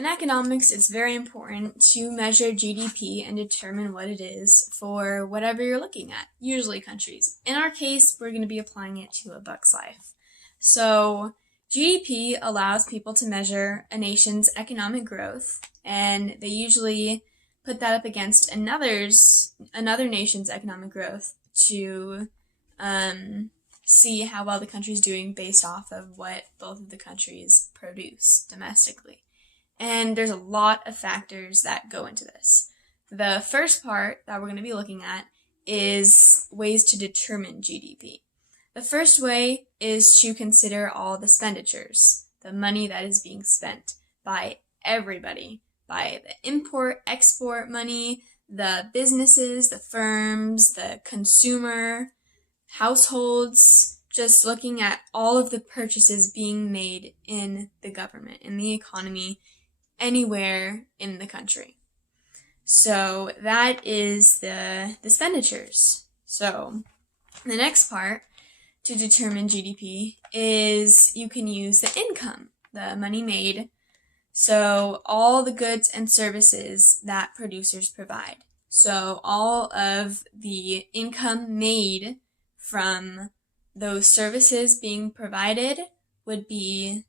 In economics, it's very important to measure GDP and determine what it is for whatever you're looking at, usually countries. In our case, we're going to be applying it to a buck's life. So GDP allows people to measure a nation's economic growth, and they usually put that up against another nation's economic growth to see how well the country's doing based off of what both of the countries produce domestically. And there's a lot of factors that go into this. The first part that we're going to be looking at is ways to determine GDP. The first way is to consider all the expenditures, the money that is being spent by everybody, by the import, export money, the businesses, the firms, the consumer, households, just looking at all of the purchases being made in the government, in the economy, anywhere in the country. So that is the expenditures. So the next part to determine GDP is you can use the income, the money made. So all the goods and services that producers provide. So all of the income made from those services being provided would be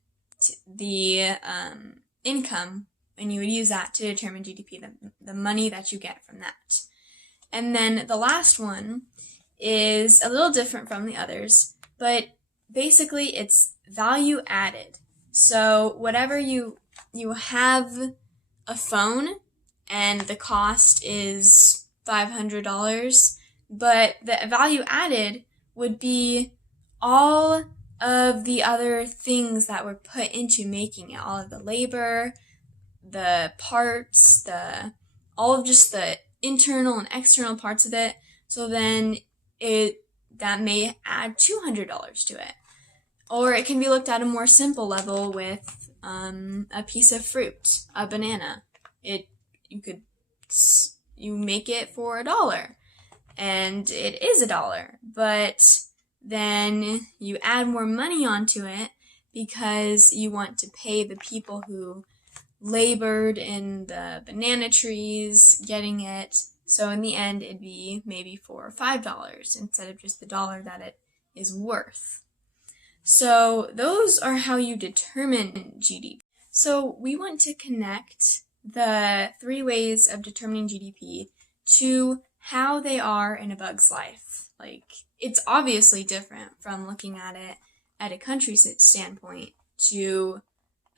the income, and you would use that to determine GDP, the money that you get from that. And then the last one is a little different from the others, but basically it's value added. So whatever you have a phone and the cost is $500, but the value added would be all of the other things that were put into making it, all of the labor, the parts, all of just the internal and external parts of it. So then that may add $200 to it. Or it can be looked at a more simple level with a piece of fruit, a banana. You make it for $1, and it is $1, but then you add more money onto it because you want to pay the people who labored in the banana trees getting it. So in the end, it'd be maybe $4 or $5 instead of just the $1 that it is worth. So those are how you determine GDP. So we want to connect the 3 ways of determining GDP to how they are in a bug's life. Like, it's obviously different from looking at it at a country standpoint to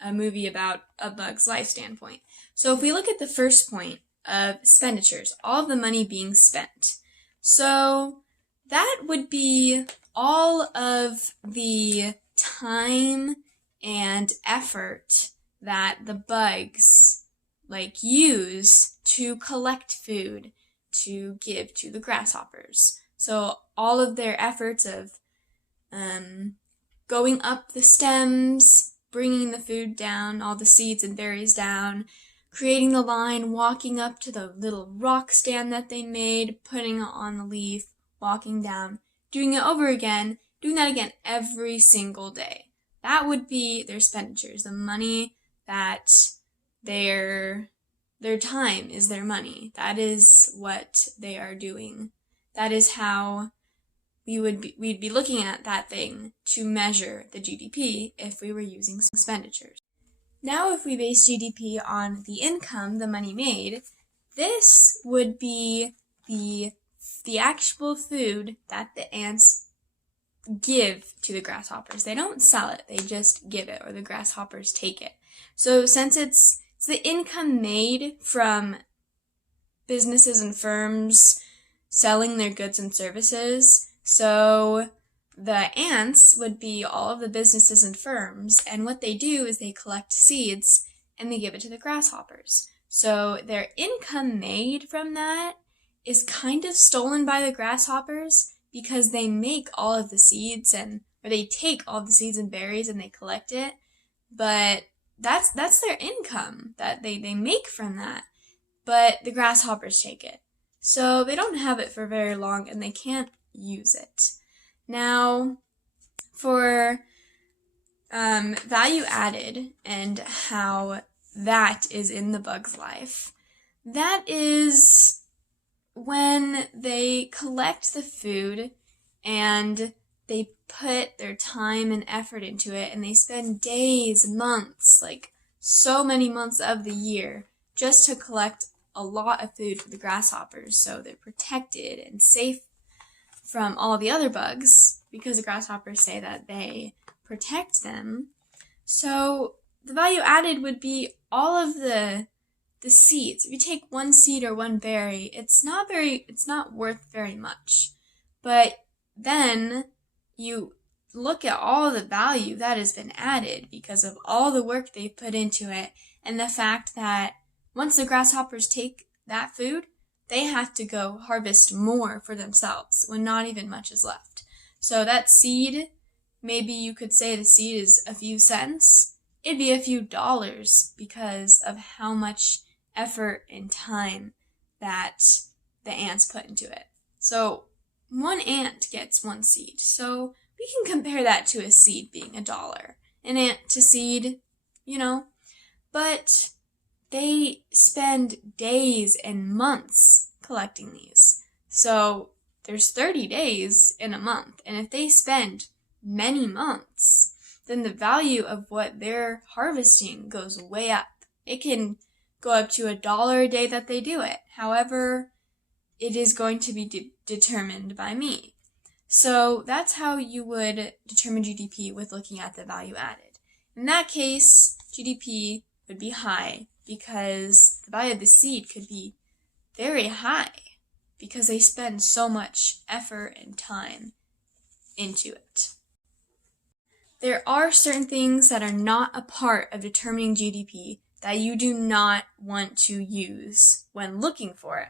a movie about a bug's life standpoint. So if we look at the first point of expenditures, all of the money being spent. So that would be all of the time and effort that the bugs use to collect food to give to the grasshoppers. So all of their efforts of going up the stems, bringing the food down, all the seeds and berries down, creating the line, walking up to the little rock stand that they made, putting it on the leaf, walking down, doing it over again, doing that again every single day. That would be their expenditures, the money that their time is their money. That is what they are doing. That is how we'd be looking at that thing to measure the GDP if we were using expenditures. Now if we base GDP on the income, the money made, this would be the actual food that the ants give to the grasshoppers. They don't sell it, they just give it, or the grasshoppers take it. So since it's the income made from businesses and firms selling their goods and services, so the ants would be all of the businesses and firms, and what they do is they collect seeds and they give it to the grasshoppers. So their income made from that is kind of stolen by the grasshoppers because they make all of the seeds or they take all of the seeds and berries and they collect it, but that's their income that they make from that, but the grasshoppers take it. So they don't have it for very long and they can't use it. Now, for value added and how that is in the bug's life, that is when they collect the food and they put their time and effort into it, and they spend days, months, like so many months of the year just to collect a lot of food for the grasshoppers, so they're protected and safe from all the other bugs because the grasshoppers say that they protect them. So the value added would be all of the seeds. If you take one seed or one berry, it's not worth very much. But then you look at all the value that has been added because of all the work they've put into it, and the fact that once the grasshoppers take that food, they have to go harvest more for themselves when not even much is left. So that seed, maybe you could say the seed is a few cents. It'd be a few dollars because of how much effort and time that the ants put into it. So one ant gets one seed. So we can compare that to a seed being $1. An ant to seed, but they spend days and months collecting these. So there's 30 days in a month. And if they spend many months, then the value of what they're harvesting goes way up. It can go up to $1 a day that they do it. However, it is going to be determined by me. So that's how you would determine GDP with looking at the value added. In that case, GDP would be high because the value of the seed could be very high because they spend so much effort and time into it. There are certain things that are not a part of determining GDP that you do not want to use when looking for it.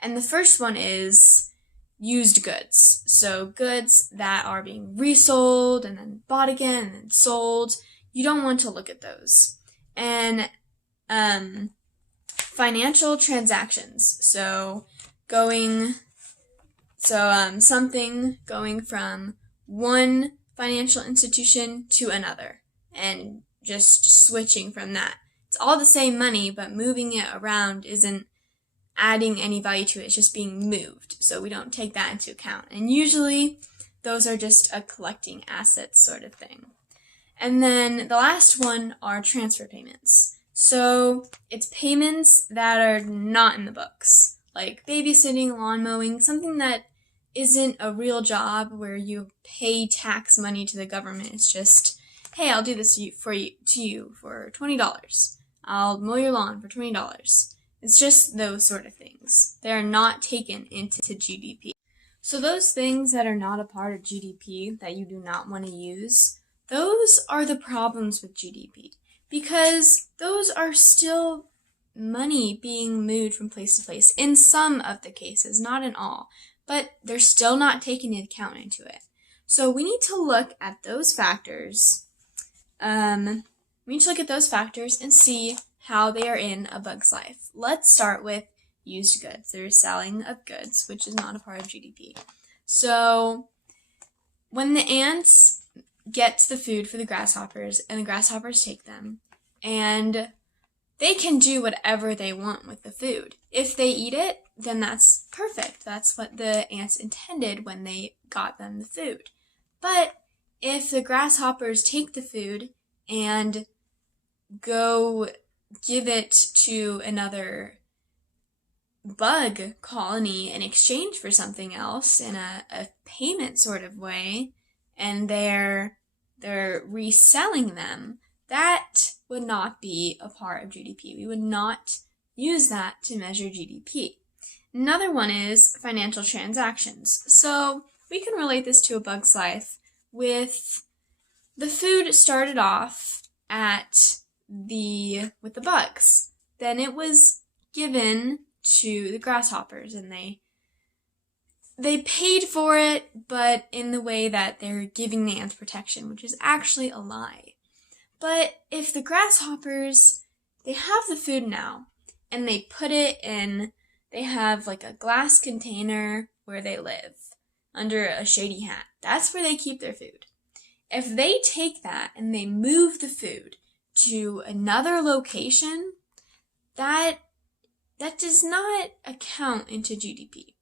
And the first one is used goods. So goods that are being resold and then bought again and then sold. You don't want to look at those. And financial transactions. Something going from one financial institution to another and just switching from that. It's all the same money, but moving it around isn't adding any value to it. It's just being moved. So we don't take that into account. And usually those are just a collecting assets sort of thing. And then the last one are transfer payments. So it's payments that are not in the books, like babysitting, lawn mowing, something that isn't a real job where you pay tax money to the government. It's just, hey, I'll do this to you for $20. I'll mow your lawn for $20. It's just those sort of things. They're not taken into GDP. So those things that are not a part of GDP that you do not want to use, those are the problems with GDP, because those are still money being moved from place to place in some of the cases, not in all, but they're still not taking into account into it. So we need to look at those factors. We need to look at those factors and see how they are in a bug's life. Let's start with used goods. There's selling of goods, which is not a part of GDP. So when the ants get the food for the grasshoppers and the grasshoppers take them, and they can do whatever they want with the food. If they eat it, then that's perfect. That's what the ants intended when they got them the food. But if the grasshoppers take the food and go give it to another bug colony in exchange for something else in a payment sort of way, and they're reselling them, that would not be a part of GDP. We would not use that to measure GDP. Another one is financial transactions. So we can relate this to a bug's life with the food started off with the bugs. Then it was given to the grasshoppers, and they paid for it, but in the way that they're giving the ants protection, which is actually a lie. But if the grasshoppers, they have the food now, and they put it in, they have like a glass container where they live, under a shady hat. That's where they keep their food. If they take that and they move the food to another location, that does not account into GDP.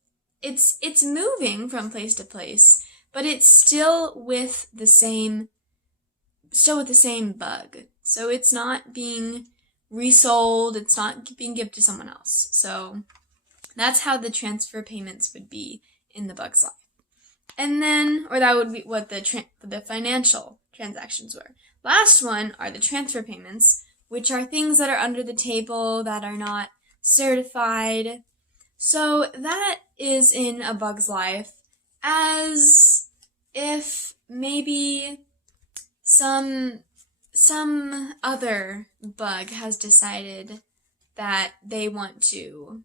It's moving from place to place, but it's still with the same bug. So it's not being resold, it's not being given to someone else. So that's how the transfer payments would be in the bug's life. And then, or that would be what the financial transactions were. Last one are the transfer payments, which are things that are under the table that are not certified. So that is in a bug's life as if maybe some other bug has decided that they want to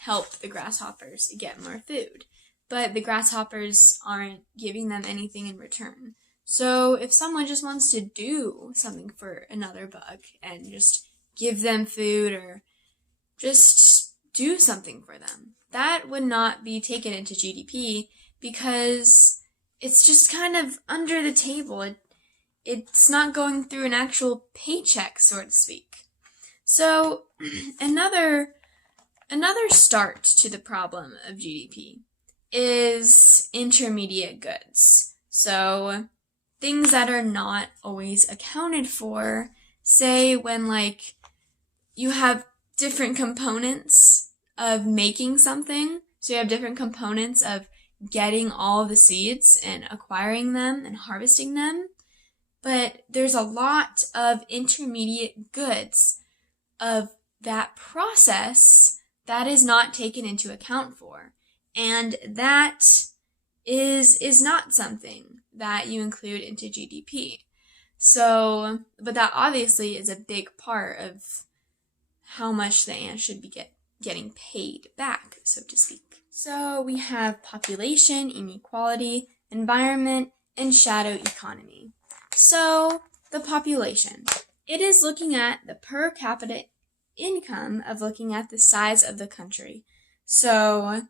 help the grasshoppers get more food, but the grasshoppers aren't giving them anything in return. So if someone just wants to do something for another bug and just give them food or just do something for them, that would not be taken into GDP because it's just kind of under the table. It's not going through an actual paycheck, so to speak. So another start to the problem of GDP is intermediate goods. So things that are not always accounted for, say when like you have different components of making something. So you have different components of getting all the seeds and acquiring them and harvesting them. But there's a lot of intermediate goods of that process that is not taken into account for. And that is not something that you include into GDP. So, but that obviously is a big part of how much the ants should be getting paid back, so to speak. So we have population, inequality, environment, and shadow economy. So the population, it is looking at the per capita income of looking at the size of the country. So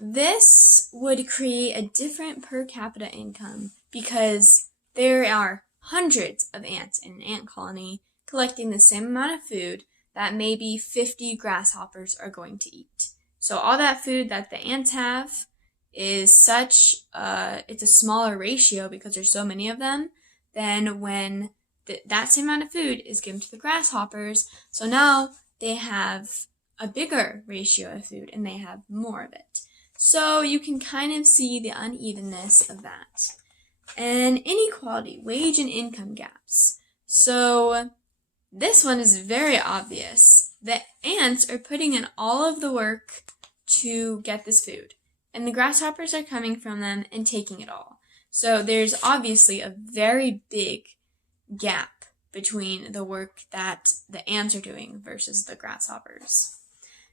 this would create a different per capita income because there are hundreds of ants in an ant colony collecting the same amount of food that maybe 50 grasshoppers are going to eat. So all that food that the ants have is such, it's a smaller ratio because there's so many of them than when that same amount of food is given to the grasshoppers. So now they have a bigger ratio of food and they have more of it. So you can kind of see the unevenness of that. And inequality, wage and income gaps. So this one is very obvious. The ants are putting in all of the work to get this food, and the grasshoppers are coming from them and taking it all. So there's obviously a very big gap between the work that the ants are doing versus the grasshoppers.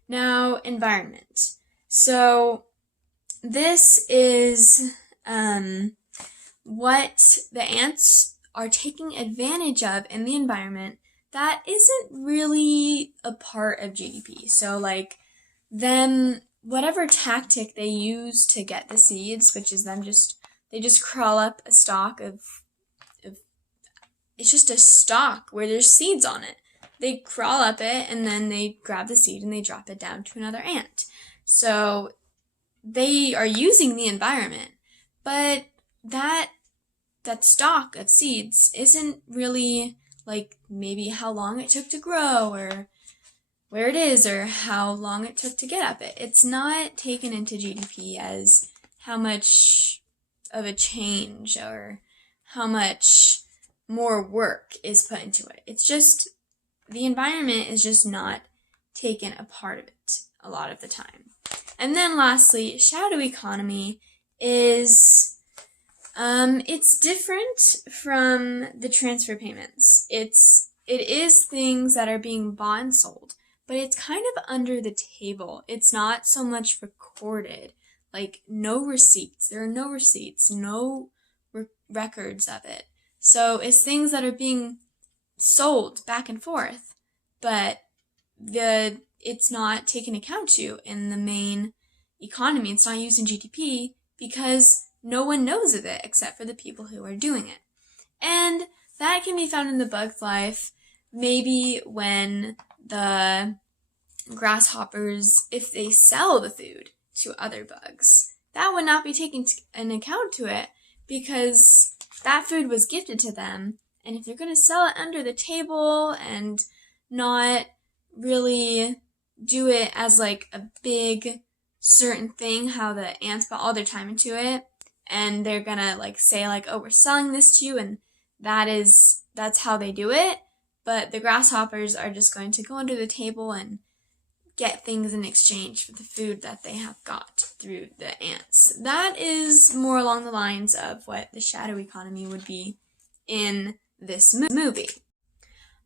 Now, environment. So this is what the ants are taking advantage of in the environment that isn't really a part of GDP. So like them, whatever tactic they use to get the seeds, which is they just crawl up a stalk of it's just a stalk where there's seeds on it. They crawl up it and then they grab the seed and they drop it down to another ant. So they are using the environment, but that stalk of seeds isn't really like maybe how long it took to grow or where it is or how long it took to get up it. It's not taken into GDP as how much of a change or how much more work is put into it. It's just the environment is just not taken a part of it a lot of the time. And then lastly, shadow economy is it's different from the transfer payments. It is things that are being bought and sold, but it's kind of under the table. It's not so much recorded, like no receipts. There are no receipts, no records of it. So it's things that are being sold back and forth, but it's not taken account to in the main economy. It's not used in GDP because no one knows of it except for the people who are doing it. And that can be found in the bug's life maybe when the grasshoppers, if they sell the food to other bugs, that would not be taken into account to it because that food was gifted to them. And if they're going to sell it under the table and not really do it as like a big certain thing, how the ants put all their time into it, and they're gonna like say like, oh, we're selling this to you, and that's how they do it. But the grasshoppers are just going to go under the table and get things in exchange for the food that they have got through the ants. That is more along the lines of what the shadow economy would be in this movie.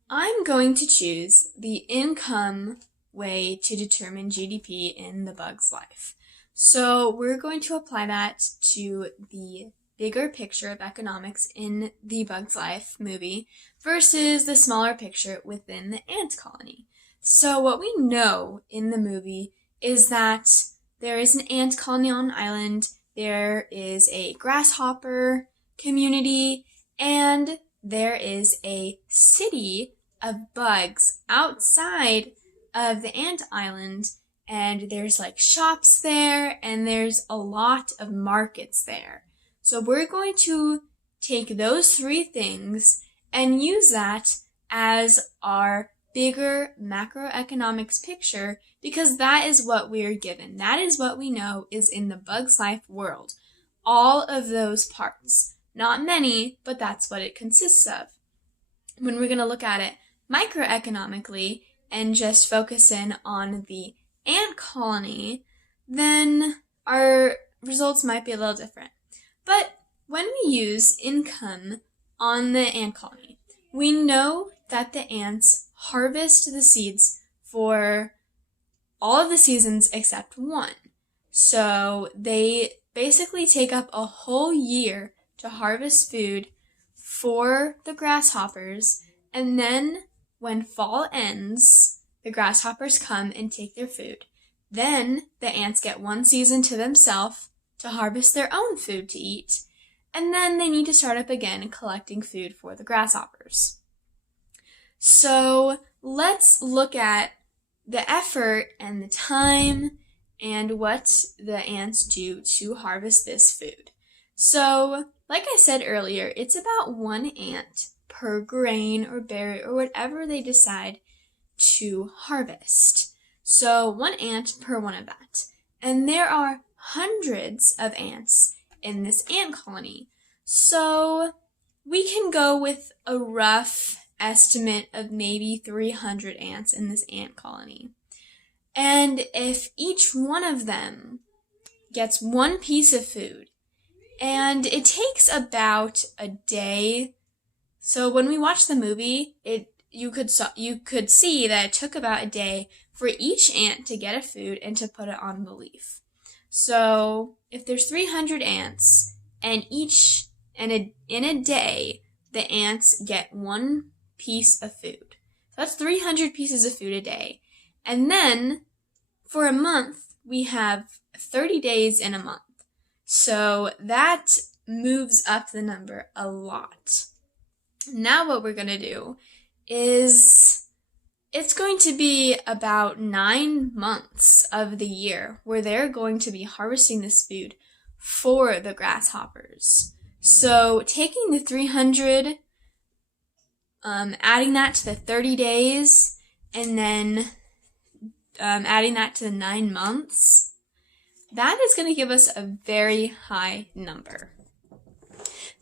I'm going to choose the income way to determine GDP in the bug's life. So we're going to apply that to the bigger picture of economics in the Bug's Life movie versus the smaller picture within the ant colony. So what we know in the movie is that there is an ant colony on an island, there is a grasshopper community, and there is a city of bugs outside of the ant island, and there's like shops there, and there's a lot of markets there. So we're going to take those three things and use that as our bigger macroeconomics picture because that is what we are given. That is what we know is in the Bug's Life world. All of those parts. Not many, but that's what it consists of. When we're going to look at it microeconomically and just focus in on the ant colony, then our results might be a little different. But when we use income on the ant colony, we know that the ants harvest the seeds for all of the seasons except one. So they basically take up a whole year to harvest food for the grasshoppers, and then when fall ends, the grasshoppers come and take their food. Then the ants get one season to themselves to harvest their own food to eat, and then they need to start up again collecting food for the grasshoppers. So let's look at the effort and the time and what the ants do to harvest this food. So, like I said earlier, it's about one ant per grain or berry or whatever they decide to harvest. So one ant per one of that. And there are hundreds of ants in this ant colony. So we can go with a rough estimate of maybe 300 ants in this ant colony. And if each one of them gets one piece of food, and it takes about a day. So when we watch the movie, you could see that it took about a day for each ant to get a food and to put it on the leaf. So if there's 300 ants, and in a day, the ants get one piece of food. So that's 300 pieces of food a day. And then for a month, we have 30 days in a month. So that moves up the number a lot. Now what we're going to do is it's going to be about 9 months of the year where they're going to be harvesting this food for the grasshoppers. So taking the 300, adding that to the 30 days, and then adding that to the 9 months, that is going to give us a very high number.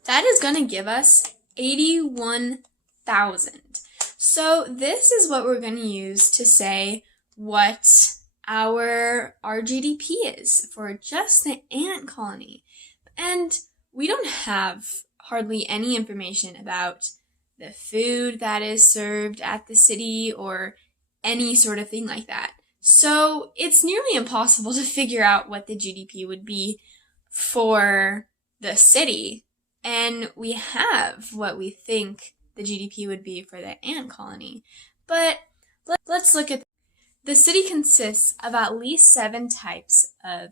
That is going to give us 81,000. So this is what we're going to use to say what our GDP is for just the ant colony. And we don't have hardly any information about the food that is served at the city or any sort of thing like that. So it's nearly impossible to figure out what the GDP would be for the city. And we have what we think the GDP would be for the ant colony. But let's look at the city consists of at least 7 types of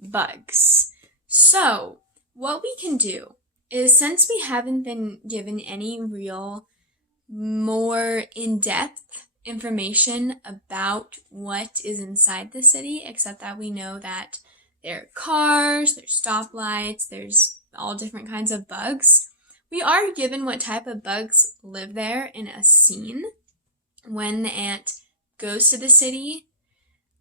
bugs. So what we can do is, since we haven't been given any real more in-depth information about what is inside the city, except that we know that there are cars, there's stoplights, there's all different kinds of bugs. We are given what type of bugs live there in a scene when the ant goes to the city.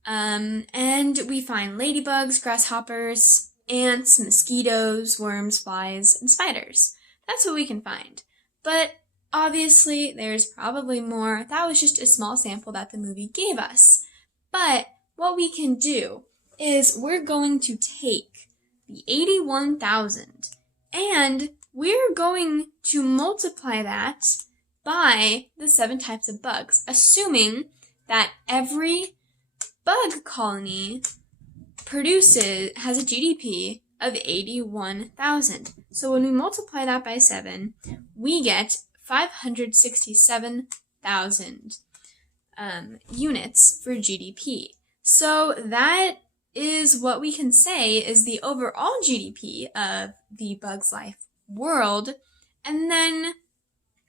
And we find ladybugs, grasshoppers, ants, mosquitoes, worms, flies, and spiders. That's what we can find. But obviously, there's probably more. That was just a small sample that the movie gave us. But what we can do is we're going to take the 81,000 and we're going to multiply that by the 7 types of bugs, assuming that every bug colony has a GDP of 81,000. So when we multiply that by 7, we get 567,000 units for GDP. So that is what we can say is the overall GDP of the Bugs Life world, and then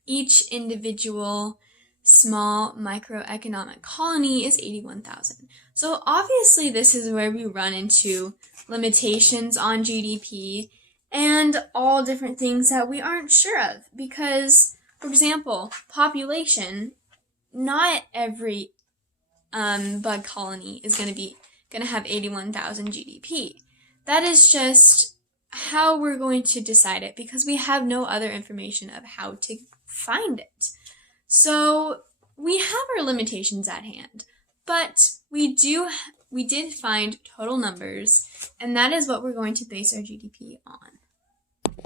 each individual small microeconomic colony is 81,000. So obviously this is where we run into limitations on GDP and all different things that we aren't sure of. Because, for example, population, not every bug colony is going to have 81,000 GDP. That is just how we're going to decide it because we have no other information of how to find it. So we have our limitations at hand, but we did find total numbers, and that is what we're going to base our GDP on.